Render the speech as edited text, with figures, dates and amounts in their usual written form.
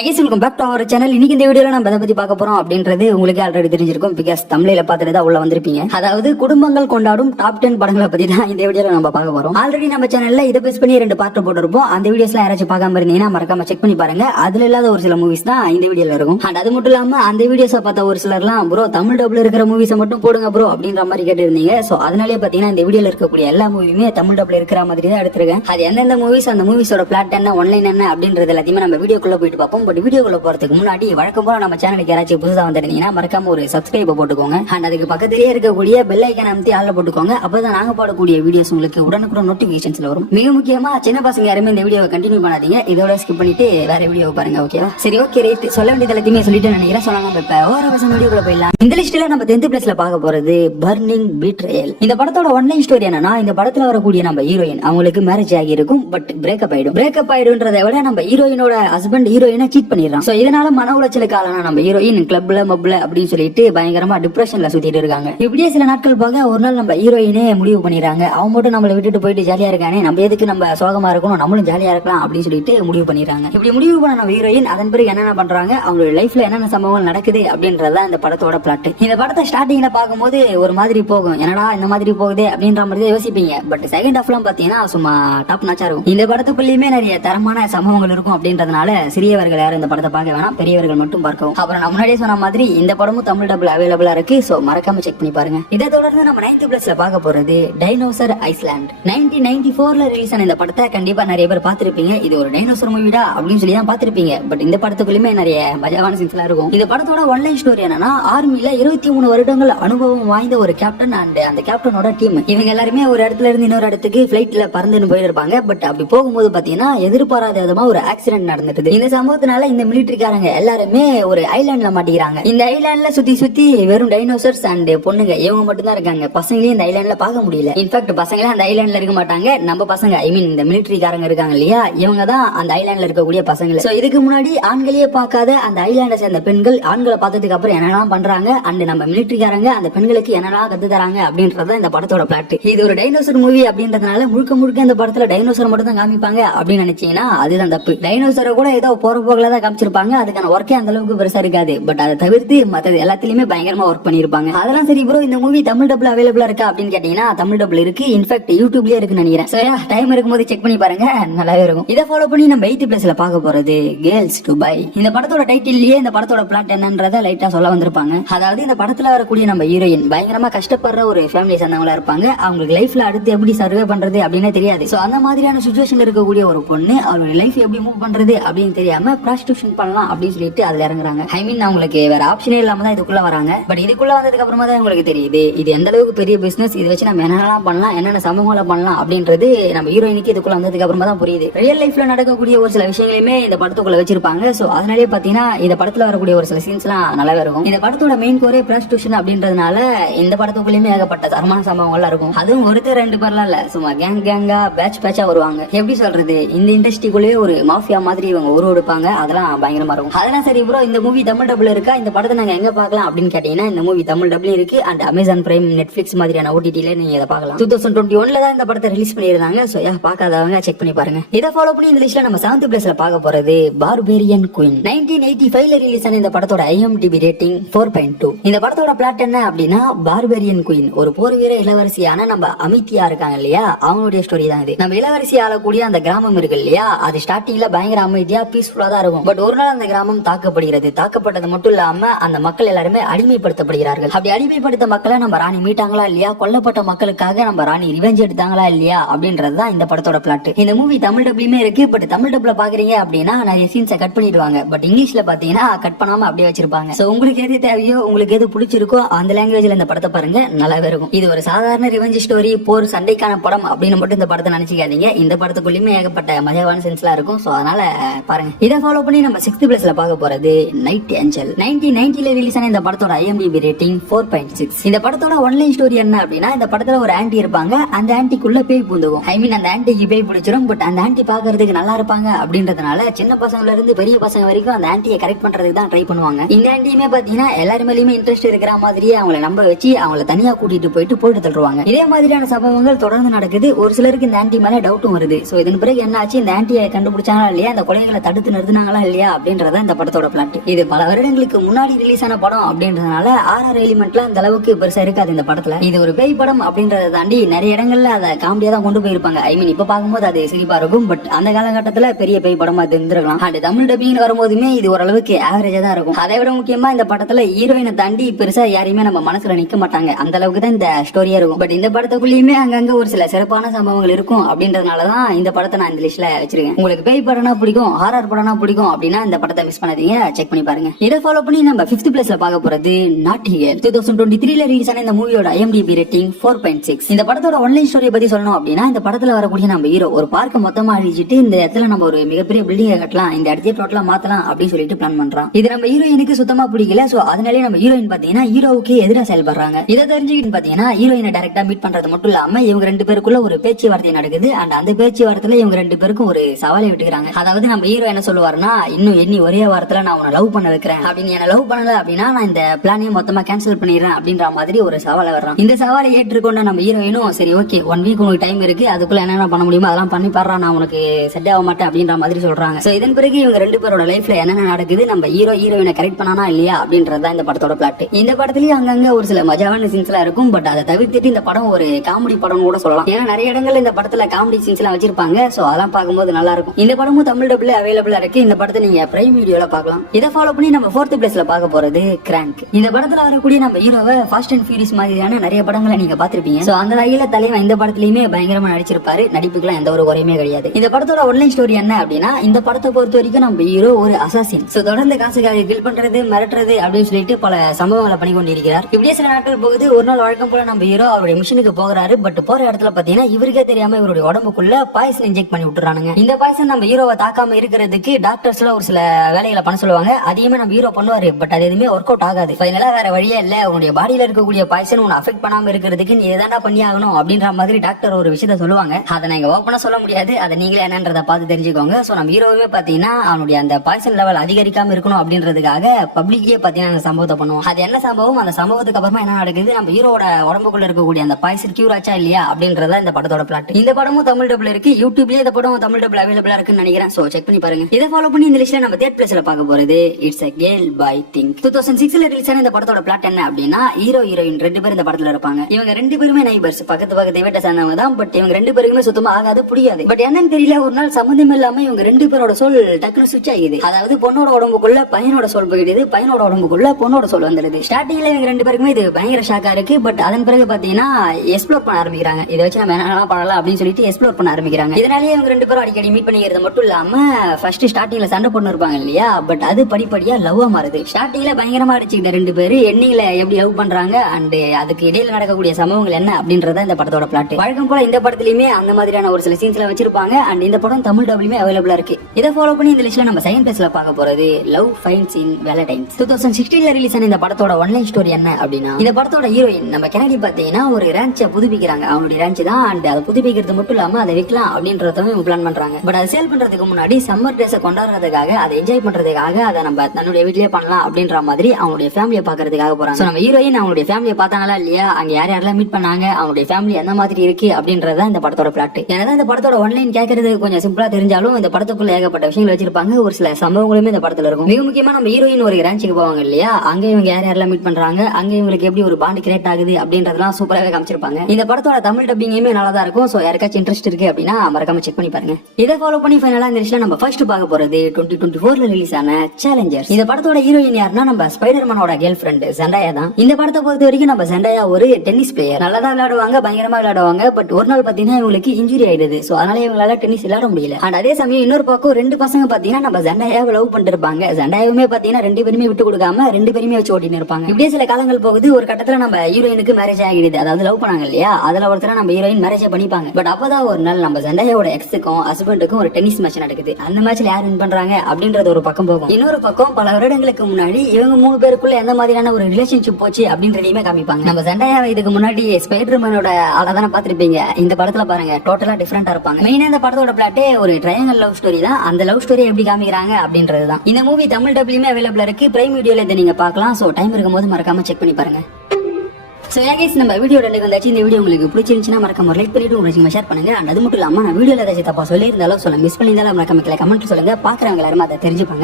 Welcome back to our channel. இன்னைக்கு இந்த வீடியோல நம்ம எதை பத்தி பார்க்க போறோம் அப்படின்றது உங்களுக்கு ஆல்ரெடி தெரிஞ்சிருக்கும். பிகாஸ் தமிழ்ல பார்த்துட்டு தான் உள்ள வந்திருப்பீங்க. அதாவது குடும்பங்கள் கொண்டாடும் டாப் 10 படங்களை பத்தி தான் இந்த வீடியோல நம்ம பார்க்க போறோம். ஆல்ரெடி நம்ம சேனல்ல இதை பேஸ் பண்ணி 2 பார்ட் போட்டிருப்போம். அந்த வீடியோஸ்லாம் யாராச்சும் பார்க்காம இருந்தீங்கன்னா மறக்காம செக் பண்ணி பாருங்க. அதுல இல்லாத ஒரு சில மூவிஸ் தான் இந்த வீடியோல இருக்கும். அண்ட் அது மட்டும் இல்லாம அந்த வீடியோஸை பார்த்த ஒரு சிலர்லாம் ப்ரோ தமிழ் டப்ல இருக்கிற மூவிஸை மட்டும் போடுங்க ப்ரோ அப்படின்ற மாதிரி கேட்டிருந்தீங்க. சோ அதனாலே பாத்தீங்கன்னா இந்த வீடியோல இருக்கக்கூடிய எல்லா மூவியுமே தமிழ் டப்ல இருக்கிற மாதிரி தான் எடுத்திருக்கேன். அது எந்தெந்த மூவிஸ், அந்த மூவிஸோட பிளாட் என்ன, ஒன்லைன் என்ன அப்படின்றது எல்லாத்தையுமே நம்ம வீடியோக்குள்ள போயிட்டு பார்ப்போம். பட் வீடியோக்குள்ள போறதுக்கு முன்னாடி வழக்கம் போல நம்ம சேனலுக்கு யாராச்சும் புதுசா வந்திருந்தீங்கன்னா மறக்காம ஒரு சப்ஸ்கிரைப் போட்டுக்கோங்க. அண்ட் அதுக்கு பக்கத்திலேயே இருக்கக்கூடிய பெல் ஐக்கான அமைத்தி ஆள்ல போட்டுக்கோங்க. அப்பதான் நாங்க போடக்கூடிய வீடியோஸ் உங்களுக்கு உடனுக்குடன் நோட்டிபிகேஷன்ஸ்ல வரும். மிக முக்கியமா சின்ன பசங்க யாருமே இந்த வீடியோவை கண்டினியூ பண்ணாதீங்க. இதோட ஸ்கிப் பண்ணிட்டு வேற வீடியோ பாருங்க. ஓகேவா? சரி, ஓகே, ரைட். சொல்ல வேண்டியது எல்லாத்தையுமே சொல்லிட்டு நினைக்கிறேன். சொன்னாங்க இப்ப ஓர பசங்க வீடியோக்குள்ள போயிடலாம். இந்த லிஸ்ட்ல நம்ம 10th பிளேஸ்ல பார்க்க போறது பர்னிங் பீட்ரயல். இந்த படத்தோட ஒன்லைன் ஸ்டோரி என்னன்னா, இந்த படத்துல வரக்கூடிய நம்ம ஹீரோயின் அவங்களுக்கு மேரேஜ் ஆகி இருக்கும். பட் பிரேக்கப் ஆயிடும். பிரேக்கப் ஆயிடும்ன்றதை விட நம்ம ஹீரோயினோட ஹஸ்பண்ட் ஹீரோயினை சீட் பண்ணிடுறான். சோ இதனால மன உளைச்சலுக்கு ஆளான நம்ம ஹீரோயின் கிளப்ல மப்ல அப்படின்னு சொல்லிட்டு பயங்கரமா டிப்ரெஷன்ல சுத்திட்டு இருக்காங்க. இப்படியே சில நாட்கள் போக ஒரு நாள் நம்ம ஹீரோயினே முடிவு பண்ணிடுறாங்க, அவன் மட்டும் நம்மளை விட்டுட்டு போயிட்டு ஜாலியா இருக்கானே, நம்ம எதுக்கு நம்ம சோகமா இருக்கணும், நம்மளும் ஜாலியா இருக்கலாம் அப்படின்னு சொல்லிட்டு முடிவு பண்ணிடுறாங்க. இப்படி முடிவு பண்ண நம்ம ஹீரோயின் அதன் பிறகு என்னென்ன பண்றாங்க, அவங்களோட லைஃப்ல என்னென்ன சம்பவங்கள் நடக்குது அப்படின்றதான் இந்த படத்தோட பிளாட். இந்த படத்தை ஸ்டார்டிங்ல பார்க்கும்போது ஒரு மாதிரி போகும், என்னடா இந்த மாதிரி போகுது அப்படின்ற மாதிரி தான் யோசிப்பீங்க. பட் செகண்ட் ஹாஃப்லாம் பாத்தீங்கன்னா சும்மா டாப் நாச்சா இருக்கும். இந்த படத்துக்குள்ளயுமே நிறைய தரமான சம்பவங்கள் இருக்கும் அப்படின்றதுனால சிறியவர்கள் யாரும் இந்த படத்தை பார்க்க வேணாம், பெரியவர்கள் மட்டும் பார்க்கவும். அப்புறம் நான் முன்னாடியே சொன்ன மாதிரி இந்த படமும் தமிழ் டபுள் அவைலபிளா இருக்கு. சோ மறக்காம செக் பண்ணி பாருங்க. இதை தொடர்ந்து நம்ம 9th பிளேஸ்ல பார்க்க போறது டைனோசர் ஐஸ்லாண்ட். 1994ல ரிலீஸ் ஆன இந்த படத்தை கண்டிப்பா நிறைய பேர் பார்த்திருப்பீங்க. இது ஒரு டைனோசர் மூவிடா அப்படின்னு சொல்லி தான் பார்த்திருப்பீங்க. பட் இந்த படத்துக்குள்ளயுமே நிறைய மஜாவான சீன்ஸ்லாம் இருக்கும். இந்த படத்தோட ஒன்லைன் ஸ்டோரி என்னன்னா, ஆர்மில 23 வருடங்கள் அனுபவம் வாய்ந்த ஒரு கேப்டன் அண்ட் அந்த கேப்டனோட டீம், இவங்க எல்லாருமே ஒரு இடத்துல இருந்து இன்னொரு இடத்துக்கு பிளைட்ல பறந்துன்னு போயிருப்பாங்க. பட் அப்படி போகும்போது பாத்தீங்கன்னா எதிர்பாராத விதமா ஒரு ஆக்சிடென்ட் நடந்துட்டு, இந்த சம்பவத்தினால இந்த மிலிட்டரிக்காரங்க எல்லாருமே ஒரு ஐலாண்ட்ல மாட்டிக்கிறாங்க. இந்த ஐலாண்ட்ல சுத்தி சுத்தி வெறும் டைனோசர்ஸ் அண்ட் பொண்ணுங்க இவங்க மட்டும் தான் இருக்காங்க. பசங்களையும் இந்த ஐலாண்ட்ல பார்க்க முடியல. இன்ஃபேக்ட் பசங்களே அந்த ஐலாண்ட்ல இருக்க மாட்டாங்க. நம்ம பசங்க, ஐ மீன் இந்த மிலிட்டரிக்காரங்க இருக்காங்க இல்லையா, இவங்க தான் அந்த ஐலாண்ட்ல இருக்கக்கூடிய பசங்க. சோ இதுக்கு முன்னாடி ஆண்களையே பார்க்காத அந்த ஐலாண்டை சேர்ந்த பெண்கள் ஆண்களை பார்த்ததுக்கு அப்புறம் என்னெல்லாம் பண்றாங்க, அண்ட் நம்ம மிலிட்டரிக்காரங்க அந்த பெண்களுக்கு என்னெல்லாம் கத்து தராங்க அப்படின்றத இந்த படத்தோட பிளாட். இது ஒரு டைனோசர் மூவி அப்படின்றதுனால முழுக்க முழுக்க இந்த படத்துல டைனோசர் மட்டும் தான் காமிப்பாங்க அப்படின்னு நினைச்சீங்கன்னா அதுதான் தப்பு. டைனோசரை கூட ஏதோ போற போகல தான் காமிச்சிருப்பாங்க. அதுக்கான ஒர்க்கே அந்த அளவுக்கு பெருசா இருக்காது. பட் அதை தவிர்த்து மற்றது எல்லாத்திலுமே பயங்கரமா ஒர்க் பண்ணிருப்பாங்க. அதெல்லாம் சரி ப்ரோ, இந்த மூவி தமிழ் டப்ல அவைலபிளா இருக்கா அப்படின்னு கேட்டீங்கன்னா தமிழ் டப்ல இருக்கு. இன்ஃபேக்ட் யூடியூப்லயே இருக்குன்னு நினைக்கிறேன். டைம் இருக்கும்போது செக் பண்ணி பாருங்க, நல்லாவே இருக்கும். இதை ஃபாலோ பண்ணி நம்ம 8th பிளேஸ்ல பார்க்க போறது கேர்ள்ஸ் துபாய். இந்த படத்தோட டைட்டில்லயே இந்த படத்தோட பிளாட் என்னன்றத லைட்டா சொல்ல வந்திருப்பாங்க. அதாவது இந்த படத்துல வரக்கூடிய நம்ம ஹீரோயின் பயங்கரமா கஷ்டப்படுற ஒரு ஃபேமிலி சேர்ந்தவங்களா இருப்பாங்க. அவங்களுக்கு லைஃப்ல அடுத்து எப்படி சர்வே பண்றது அப்படின்னு தெரியாது. சோ அந்த மாதிரியான சிச்சுவேஷன்ல இருக்கக்கூடிய ஒரு பொண்ணு அவங்களோட லைஃப் எப்படி மூவ் பண்றது அப்படின்னு தெரியாம ப்ராஸ்டிடியூஷன் பண்ணலாம் அப்படின்னு சொல்லிட்டு அதுல இறங்குறாங்க. ஐ மீன் அவங்களுக்கு வேற ஆப்ஷனே இல்லாம தான் இதுக்குள்ள வராங்க. பட் இதுக்குள்ள வந்ததுக்கு அப்புறமா தான் உங்களுக்கு தெரியுது இது எந்த அளவுக்கு பெரிய பிசினஸ், இதை வச்சு நம்ம என்னெல்லாம் பண்ணலாம், என்னென்ன சமூகங்களை பண்ணலாம் அப்படின்றது நம்ம ஹீரோயினுக்கு இதுக்குள்ள வந்ததுக்கு அப்புறமா தான் புரியுது. ரியல் லைஃப்ல நடக்கக்கூடிய ஒரு சில விஷயங்களையுமே இந்த படத்துக்குள்ள வச்சிருப்பாங்க. சோ அதனாலே பாத்தீங்கன்னா இந்த படத்துல வரக்கூடிய ஒரு சில சீன்ஸ் எல்லாம் நல்லாவே இருக்கும். இந்த படத்தோட மெயின் கோரே ப்ராஸ்டிடியூஷன் அப்படின்றதுனால இந்த படத்துக்குள்ளயுமே ஏகப்பட்ட தரமான சம்பவங்கள்லாம் இருக்கும். அதுவும் ஒருத்தர் 2 பேர்லாம் இல்ல, சும்மா கேங்கா பேட்ச் பேட்சா வருவாங்க. எப்படி சொல்றது, இந்த இண்டஸ்ட்ரிக்குள்ளேயே ஒரு மாஃபியா மாதிரி இவங்க உருவெடுப்பாங்க. அதெல்லாம் பயங்கரமா இருக்கும். அதெல்லாம் சரி ப்ரோ, இந்த மூவி தமிழ் டப்ல இருக்கா, இந்த படத்தை நாங்க எங்க பார்க்கலாம் அப்படின்னு கேட்டீங்கன்னா இந்த மூவி தமிழ் டப்ல இருக்கு. அண்ட் அமேசான் பிரைம், நெட்ஃபிளிக்ஸ் மாதிரியான OTTல நீங்க இதை பார்க்கலாம். 2021ல தான் இந்த படத்தை ரிலீஸ் பண்ணிருந்தாங்க. சோ பார்க்காதவங்க செக் பண்ணி பாருங்க. இதை ஃபாலோ பண்ணி இந்த லிஸ்ட்ல நம்ம 7th பிளேஸ்ல பார்க்க போறது பார்பேரியன் குயின். 1985ல ரிலீஸ் ஆன இந்த படத்தோட IMDb ரேட்டிங் 4.2. இந்த படத்தோட பிளாட் என்ன அப்படின்னா, பார்பேரியன் குயின் ஒரு போர் வீர இளவரசியான நம்ம அமித்தியா இருக்காங்க இல்லையா, அவங்களுடைய ஸ்டோரி தான் இது. நம்ம இளவரசி ஆளக்கூடிய அந்த கிராமம் இருக்கு இல்லையா, அது ஸ்டார்டிங்ல பயங்கர அமைதியா பீஸ்ஃபுல்லா தான் இருக்கும். பட் ஒரு நாள் அந்த கிராமம் தாக்கப்படுகிறது. தாக்கப்பட்டது மட்டும் இல்லாம அந்த மக்கள் எல்லாருமே அடிமைப்படுத்தப்படுகிறார்கள். அப்படி அடிமைப்படுத்த மக்களை நம்ம ராணி மீட்டாங்களா இல்லையா, கொல்லப்பட்ட மக்களுக்காக நம்ம ராணி ரிவெஞ்ச் எடுத்தாங்களா இல்லையா அப்படின்றதுதான் இந்த படத்தோட பிளாட். இந்த மூவி தமிழ் டப்லயுமே இருக்கு. பட் தமிழ் டப்ல பாக்குறீங்க அப்படின்னா நிறைய சீன்ஸை கட் பண்ணிடுவாங்க. பட் இங்கிலீஷ்ல பாத்தீங்கன்னா கட் பண்ணாம அப்படியே வச்சிருப்பாங்க. சோ உங்களுக்கு எது தேவையோ, உங்களுக்கு எது பிடிச்சிருக்கோ அந்த லாங்குவேஜ்ல இந்த படத்தை பாருங்க, நல்லாவே இருக்கும். இது ஒரு சாதாரண ரிவெஞ்ச் ஸ்டோரி, போர் சண்டைக்கான படம் அப்படின்னு மட்டும் இந்த படத்தை நினைச்சுக்காதீங்க. இந்த படத்துக்குள்ளயுமே ஏகப்பட்ட மஜாவான சென்ஸ்லாம் இருக்கும். சோ அதனால பாருங்க. இதை ஃபாலோ பண்ணி நம்ம 6th பிளேஸ்ல பார்க்க போறது நைட் ஏஞ்சல். 1990ல ரிலீஸ் ஆன இந்த படத்தோட IMDb ரேட்டிங் 4.6. இந்த படத்தோட ஒன்லைன் ஸ்டோரி என்ன அப்படின்னா, இந்த படத்துல ஒரு ஆன்டி இருப்பாங்க. அந்த ஆன்டிக்குள்ள பேய் பூந்துக்கும். ஐ மீன் அந்த ஆன்டிக்கு பேய் பிடிச்சிரும். பட் அந்த ஆன்டி பாக்குறதுக்கு நல்லா இருப்பாங்க அப்படின்றதுனால சின்ன பசங்கள்ல இருந்து பெரிய பசங்க வரைக்கும் அந்த ஆன்டியை கரெக்ட் பண்றதுக்கு தான் ட்ரை பண்ணுவாங்க. இந்த ஆன்டியுமே பாத்தீங்கன்னா எல்லாருமேலயுமே இன்ட்ரெஸ்ட் இருக்கிற மாதிரியே அவங்களை நம்ப வச்சு அவங்களை தனியா கூட்டிட்டு போயிட்டு தள்ளுவாங்க. இதே மாதிரியான சம்பவங்கள் தொடர்ந்து நடக்குது. ஒரு சிலருக்கு இந்த ஆன்டி மேல டவுட்டும் வருது. சோ இதன் பிறகு என்ன ஆச்சு, இந்த ஆன்டியை கண்டுபிடிச்சாங்களா இல்லையா, அந்த கொலைகளை தடுத்து நிறுத்தினாங்களா பண்ணாங்களா இல்லையா அப்படின்றத இந்த படத்தோட பிளாட். இது பல வருடங்களுக்கு முன்னாடி ரிலீஸ் ஆன படம் அப்படின்றதுனால ஆர்ஆர் எலிமெண்ட்ல அந்த அளவுக்கு பெருசா இருக்காது இந்த படத்துல. இது ஒரு பேய் படம் அப்படின்றத தாண்டி நிறைய இடங்கள்ல அதை காமெடியா தான் கொண்டு போயிருப்பாங்க. ஐ மீன் இப்ப பார்க்கும்போது அது சிரிப்பா இருக்கும், பட் அந்த காலகட்டத்துல பெரிய பேய் படமா இருந்திருக்கலாம். அண்ட் தமிழ் டப்பிங் வரும்போதுமே இது ஓரளவுக்கு ஆவரேஜா தான் இருக்கும். அதை விட முக்கியமா இந்த படத்துல ஹீரோயினை தாண்டி பெருசா யாரையுமே நம்ம மனசுல நிக்க மாட்டாங்க, அந்த அளவுக்கு தான் இந்த ஸ்டோரியா இருக்கும். பட் இந்த படத்துக்குள்ளயுமே அங்கங்க ஒரு சில சிறப்பான சம்பவங்கள் இருக்கும் அப்படின்றதுனாலதான் இந்த படத்தை நான் இந்த லிஸ்ட்ல வச்சிருக்கேன். உங்களுக்கு பேய் படம்னா பிடிக்கும், ஹாரர் படம்னா பிடிக்கும் அப்படின்னா இந்த படத்தை மிஸ் பண்ணாதீங்க, செக் பண்ணி பாருங்க. இதை ஃபாலோ பண்ணி நம்ம 5th பிளேஸ்ல பார்க்க போறது நாட்டி கேர்ள். 2023ல ரிலீஸ் ஆன இந்த மூவியோட IMDb ரேட்டிங் 4.6. இந்த படத்தோட ஒன்லைன் ஸ்டோரியை பத்தி சொல்லணும் அப்படின்னா இந்த படத்துல வரக்கூடிய நம்ம ஹீரோ ஒரு பார்க்க மொத்தமா அழிச்சிட்டு இந்த இடத்துல நம்ம ஒரு மிகப்பெரிய பில்டிங்கை கட்டலாம், இந்த இடத்தையே டோட்டலா மாத்தலாம் அப்படின்னு சொல்லிட்டு பிளான் பண்றான். இது நம்ம ஹீரோயினுக்கு சுத்தமா பிடிக்கல. சோ அதனாலே நம்ம ஹீரோயின் பாத்தீங்கன்னா ஹீரோவுக்கு எதிராக செயல்படுறாங்க. இதை தெரிஞ்சுக்கிட்டு பாத்தீங்கன்னா ஹீரோயினை டைரக்டா மீட் பண்றது மட்டும் இல்லாம இவங்க ரெண்டு பேருக்குள்ள ஒரு பேச்சுவார்த்தை நடக்குது. அண்ட் அந்த பேச்சுவார்த்தையில இவங்க ரெண்டு பேருக்கும் ஒரு சவாலை விட்டுக்கிறாங்க. அதாவது நம்ம ஹீரோ என்ன சொல்லுவாருன்னா, இன்னும் எண்ணி ஒரே வாரத்துல நான் உன்னை லவ் பண்ண வைக்கிறேன், அப்படின்னு என்ன லவ் பண்ணல அப்படின்னா நான் இந்த பிளானையும் மொத்தமா கேன்சல் பண்ணிடுறேன் அப்படின்ற மாதிரி ஒரு சவாலை வர்றான். இந்த சவாலை ஏற்றுக்கொண்ட நம்ம ஹீரோயினும் சரி ஓகே 1 வீக் உங்களுக்கு டைம் இருக்கு, அதுக்குள்ள என்னென்ன பண்ண முடியுமோ அதெல்லாம் பண்ணி பாடுறா, நான் உனக்கு செட் ஆக மாட்டேன் அப்படின்ற மாதிரி சொல்றாங்க. சோ இதன் பிறகு இவங்க ரெண்டு பேரோட லைஃப்ல என்னென்ன நடக்குது, நம்ம ஹீரோயினை கரெக்ட் பண்ணானா இல்லையா அப்படின்றதுதான் இந்த படத்தோட பிளாட். இந்த படத்துலயும் அங்கங்க ஒரு சில மஜாவான சீன்ஸ் எல்லாம் இருக்கும், பட் அதை தவிர்த்துட்டு இந்த படம் ஒரு காமெடி படம் கூட சொல்லலாம். ஏன்னா நிறைய இடங்கள்ல இந்த படத்துல காமெடி சீன்ஸ் எல்லாம் வச்சிருப்பாங்க. சோ அதெல்லாம் பார்க்கும்போது நல்லா இருக்கும். இந்த படமும் தமிழ் டப்ல அவைலபிளா இருக்கு. இந்த படத்தை நீங்க பிரைம் வீடியோல பார்க்கலாம். இதை ஃபாலோ பண்ணி நம்ம 4th பிளேஸ்ல பார்க்க போறது கிராங்க். இந்த படத்துல வரக்கூடிய நம்ம ஹீரோவை ஃபாஸ்ட் அண்ட் ஃபியூரியஸ் மாதிரியான நிறைய படங்களை நீங்க பாத்திருப்பீங்க. சோ அந்த வகையில தலைவன் இந்த படத்துலயுமே பயங்கரமா நடிச்சிருப்பாரு. நடிப்புக்குலாம் எந்த ஒரு குறையுமே கிடையாது. இந்த படத்தோட ஒன்லைன் ஸ்டோரி என்ன அப்படின்னா, இந்த படத்தை பொறுத்த வரைக்கும் நம்ம ஹீரோ ஒரு அசாசின். சோ தொடர்ந்து காசுக்காக கில் பண்றது, மிரட்டுறது அப்படின்னு சொல்லிட்டு பல சம்பவங்களை பண்ணி கொண்டிருக்கிறார். இப்படியே சில நாட்கள் போகுது. ஒரு நாள் வழக்கம் போல நம்ம ஹீரோ அவருடைய மிஷனுக்கு போகிறாரு. பட் போற இடத்துல பாத்தீங்கன்னா இவருக்கே தெரியாம இவருடைய உடம்புக்குள்ள பாய்சன் இன்ஜெக்ட் பண்ணி விட்டுறானுங்க. இந்த பாய்சன் நம்ம ஹீரோவை தாக்காம இருக்கிறதுக்கு டாக்டர்ஸ் எல்லாம் ஒரு சில வேலைகளை பண்ண சொல்லுவாங்க. அதையுமே நம்ம ஹீரோ பண்ணுவாரு. பட் அது எதுவுமே ஒர்க் அவுட் ஆகாது. ஃபைனலா வேற வழியே இல்ல, உன்னுடைய பாடியில இருக்கக்கூடிய பாய்சன் உன்னை அஃபெக்ட் பண்ணாம இருக்கிறதுக்கு நீ எதாண்டா பண்ணி ஆகணும் அப்படின்ற மாதிரி டாக்டர் ஒரு விஷயத்த சொல்லுவாங்க. அதை நான் இங்க ஓப்பனா சொல்ல முடியாது, அதை நீங்களே என்னன்றதை பார்த்து தெரிஞ்சுக்கோங்க. சோ நம்ம ஹீரோவே பாத்தீங்கன்னா அவனுடைய அந்த பாய்சன் லெவல் அதிகரிக்காம இருக்கணும் அப்படின்றதுக்காக பப்ளிக்கே பாத்தீங்கன்னா அந்த சம்பவத்தை பண்ணுவோம். அது என்ன சம்பவம், அந்த சம்பவத்துக்கு அப்புறமா என்ன நடக்குது, நம்ம ஹீரோட உடம்புக்குள்ள இருக்கக்கூடிய அந்த பாய்சன் கியூர் ஆச்சா இல்லையா அப்படின்றத இந்த படத்தோட பிளாட். இந்த படமும் தமிழ் டப்ல இருக்கு. யூடியூப்லயே இந்த படம் தமிழ் டப்ல அவைலபிளா இருக்குன்னு நினைக்கிறேன். சோ செக் பண்ணி பாருங்க. இதை ஃபாலோ பண்ணி இந்த லிஸ்ட்ல நம்ம 3rd பிளேஸ்ல பார்க்க போறது it's a girl by thing. 2006ல ரிலீஸ் ஆன இந்த படத்தோட பிளாட் என்ன அப்படின்னா, ஹீரோ ஹீரோயின் ரெண்டு பேரும் இந்த படத்துல இருப்பாங்க. இவங்க ரெண்டு பேருமே நைபர்ஸ், பக்கத்து வீட்டை சேர்ந்தவங்க தான். பட் இவங்க ரெண்டு பேருக்குமே சுத்தமா ஆகாது, புரியாது. பட் என்னன்னு தெரியல, ஒரு நாள் சம்பந்தம் இல்லாம இவங்க ரெண்டு பேரோட சோல் டக்குனு சுவிட்ச் ஆகுது. அதாவது பொண்ணோட உடம்புக்குள்ள பையனோட சோல் போயிடுது, பையனோட உடம்புக்குள்ள பொண்ணோட சோல் வந்துடுது. ஸ்டார்டிங்ல இவங்க ரெண்டு பேருக்குமே இது பயங்கர ஷாக்கா இருக்கு. பட் அதன் பிறகு பாத்தீங்கன்னா எக்ஸ்ப்ளோர் பண்ண ஆரம்பிக்கிறாங்க. இதை வச்சு நம்ம என்ன பண்ணலாம் அப்படின்னு சொல்லிட்டு எக்ஸ்ப்ளோர் பண்ண ஆரம்பிக்கிறாங்க. இதனாலேயே இவங்க ரெண்டு பேரும் அடிக்கடி மீட் பண்ணிக்கிறது மட்டும் இல்லாம ஃபர்ஸ்ட் ஸ்டார்டிங்ல சண்டை பொண்ணு இருப்பாங்க இல்லையா, பட் அது படிப்படியா லவ்வா மாறுது. ஸ்டார்டிங்ல பயங்கரமா அடிச்சுக்கிட்ட ரெண்டு பேரு எண்ணிங்ல எப்படி லவ் பண்றாங்க அண்ட் அதுக்கு இடையில நடக்கக்கூடிய சம்பவங்கள் என்ன அப்படின்றத இந்த படத்தோட பிளாட். வழக்கம் போல இந்த படத்துலயுமே அந்த மாதிரியான ஒரு சில சீன்ஸ் எல்லாம் வச்சிருப்பாங்க. அண்ட் இந்த படம் தமிழ் டப்லயுமே அவைலபிளா இருக்கு. இதை ஃபாலோ பண்ணி இந்த லிஸ்ட்ல நம்ம 2nd பிளேஸ்ல பார்க்க போறது லவ் ஃபைன்ஸ் இன் வேலண்டைன்ஸ். 2016ல ரிலீஸ் ஆன இந்த படத்தோட ஒன்லைன் ஸ்டோரி என்ன அப்படின்னா, இந்த படத்தோட ஹீரோயின் நம்ம கெனடி பாத்தீங்கன்னா ஒரு ரேஞ்சை புதுப்பிக்கிறாங்க. அவங்களுடைய ரேஞ்ச் தான். அண்ட் அதை புதுப்பிக்கிறது மட்டும் இல்லாம அதை விற்கலாம் அப்படின்றதும் பிளான் பண்றாங்க. பட் அதை சேல் பண்றதுக்கு முன்னாடி சம்மர் டேஸை கொண்டாடுறதுக்காக, அதை என்ஜாய் பண்றதுக்காக அதை நம்ம தன்னுடைய வீட்லயே பண்ணலாம் அப்படின்ற மாதிரி அவங்களுடைய ஃபேமிலியை பாக்குறதுக்காக போறாங்க. நம்ம ஹீரோயின் அவங்களுடைய ஃபேமிலியை பார்த்தாங்களா இல்லையா, அங்க யார் யாரெல்லாம் மீட் பண்ணாங்க, அவங்களுடைய ஃபேமிலி எந்த மாதிரி இருக்கு அப்படின்றத இந்த படத்தோட பிளாட். ஏன்னா இந்த படத்தோட ஒன்லைன் கேட்கறது கொஞ்சம் சிம்பிளா தெரிஞ்சாலும் இந்த படத்துக்குள்ள ஏகப்பட்ட விஷயங்கள் வச்சிருப்பாங்க. ஒரு சில சம்பவங்களுமே இந்த படத்துல இருக்கும். மிக முக்கியமா நம்ம ஹீரோயின் ஒரு ரேஞ்சுக்கு போவாங்க இல்லையா, அங்க இவங்க யார் யாரெல்லாம் மீட் பண்றாங்க, அங்க இவங்களுக்கு எப்படி ஒரு பாண்ட் கிரியேட் ஆகுது அப்படின்றதெல்லாம் சூப்பராகவே காமிச்சிருப்பாங்க. இந்த படத்தோட தமிழ் டப்பிங்குமே நல்லா தான் இருக்கும். சோ யாருக்காச்சும் இன்ட்ரெஸ்ட் இருக்கு அப்படின்னா மறக்காம செக் பண்ணி பாருங்க. இதை ஃபாலோ பண்ணி ஃபைனலா இந்த லிஸ்ட்ல நம்ம ஃபர்ஸ்ட் பார்க்க போறது 2024ல ரிலீஸ் ஆன சேலஞ்சர்ஸ். இந்த படத்தோட ஹீரோயின் யாருன்னா நம்ம ஸ்பைடர்மேனோட கேர்ள் ஃப்ரெண்ட் ஜெண்டாயா தான். இந்த படத்தை பொறுத்த வரைக்கும் நம்ம ஜெண்டாயா ஒரு டென்னிஸ் பிளேயர். நல்லா தான் விளையாடுவாங்க, பயங்கரமா விளையாடுவாங்க. பட் ஒரு நாள் பாத்தீங்கன்னா இவங்களுக்கு இன்ஜுரி ஆயிடுது. சோ அதனால இவங்களால டென்னிஸ் விளையாட முடியல. அண்ட் அதே சமயம் இன்னொரு பக்கம் ரெண்டு பசங்க பாத்தீங்கன்னா நம்ம ஜெண்டாயாவை லவ் பண்ணிட்டு இருப்பாங்க. ஜெண்டாயாவுமே பாத்தீங்கன்னா ரெண்டு பேருமே விட்டு கொடுக்காம ரெண்டு பேருமே வச்சு ஓட்டின்னு இருப்பாங்க. இப்படியே சில காலங்கள் போகுது. ஒரு கட்டத்துல நம்ம ஹீரோயினுக்கு மேரேஜ் ஆகிடுது. அதாவது லவ் பண்ணாங்க இல்லையா, அதுல ஒருத்தர நம்ம ஹீரோயின் மேரேஜ் பண்ணிப்பாங்க. பட் அப்பதான் ஒரு நாள் நம்ம ஜெண்டாயாவோட எக்ஸுக்கும் ஹஸ்பண்டுக்கும் ஒரு டென்னிஸ் மேட்ச் நடக்குது. அந்த மேட்ச்ல யார் வின் பண்றாங்க அப்படின்றது ஒரு பக்கம் போகும். இன்னொரு பக்கம் பல வருடங்களுக்கு முன்னாடி இவங்க மூணு பேருக்குள்ள எந்த மாதிரியான ஒரு ரிலேஷன்ஷிப் போச்சு அப்படின்றதையுமே காமிப்பாங்க. நம்ம ஜெண்டாயாவை இதுக்கு முன்னாடி ஸ்பைடர்மேனோட ஆளதான பாத்திருப்பீங்க. இந்த படத்துல பாருங்க டோட்டலா டிஃபரெண்டா இருப்பாங்க. மெயினா இந்த படத்தோட பிளாட்டே ஒரு ட்ரையாங்கல் லவ் ஸ்டோரி தான். அந்த லவ் ஸ்டோரி எப்படி காமிக்கிறாங்க அப்படின்றதுதான். இந்த மூவி தமிழ் டப்லயுமே அவைலபிளா இருக்கு. பிரைம் வீடியோல இதை நீங்க பார்க்கலாம். சோ டைம் இருக்கும்போது மறக்காம செக் பண்ணி பாருங்க. சோ guys, நம்ம வீடியோ ரெண்டு வந்தாச்சு. இந்த வீடியோ உங்களுக்கு பிடிச்சிருந்துச்சுன்னா மறக்காம லைக் பண்ணிட்டு உங்களுக்கு ஷேர் பண்ணுங்க. அண்ட் அது மட்டும் இல்லாம நான் வீடியோல ஏதாச்சும் தப்பா சொல்லியிருந்தாலும் சொல்ல மிஸ் பண்ணியிருந்தாலும் மறக்காம கமெண்ட்ல சொல்லுங்க. பாக்குறவங்க எல்லாரும் அதை தெரிஞ்சுப்பாங்க.